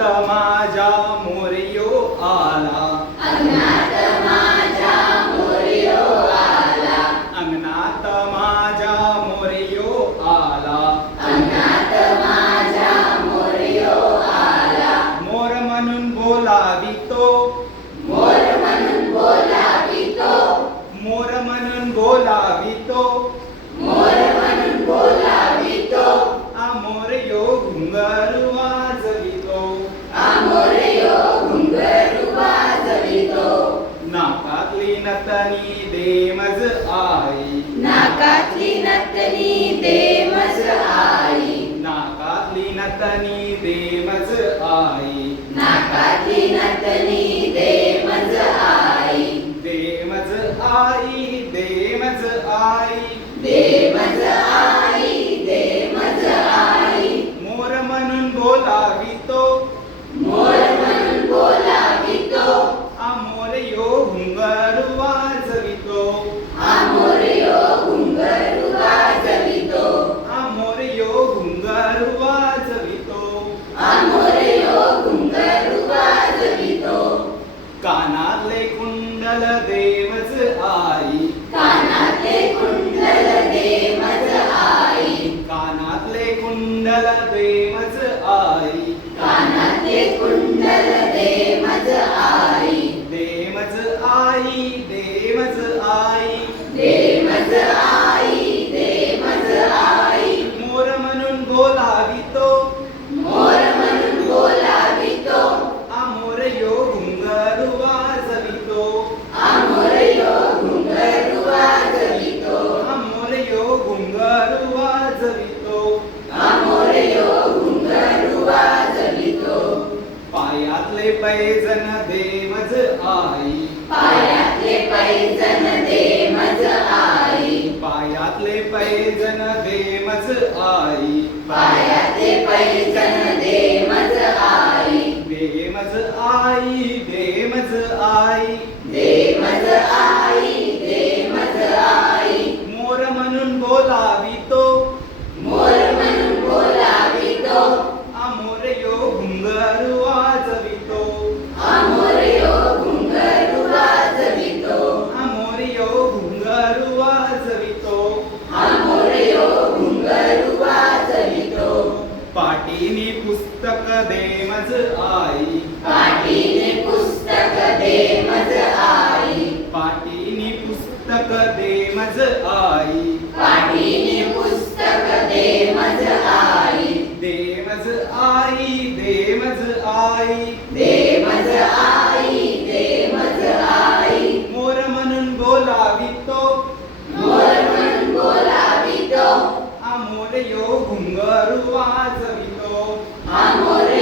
தமா Bhakti believe. कुंडल देवज आई कानातले कुंडल देमज आई कानातले कुंडल देवज आई कानातले कुंडल देमज पायातले पैजन देवज आई. पायातले पैजण देमज आई. पायातले पैजन देमज आई. पायातले पैजण देमज आई. देमज आई देमज आई. दे आई. पाटीने पुस्तक दे आई. पाटीने पुस्तक दे आई. पाटीने पुस्तक दे आई. दे आई दे आई. दे आई दे आई. मोर म्हणून बोलावितो. मोर म्हणून बोलावी तो यो घुंगरू वाजवितो. Amorei.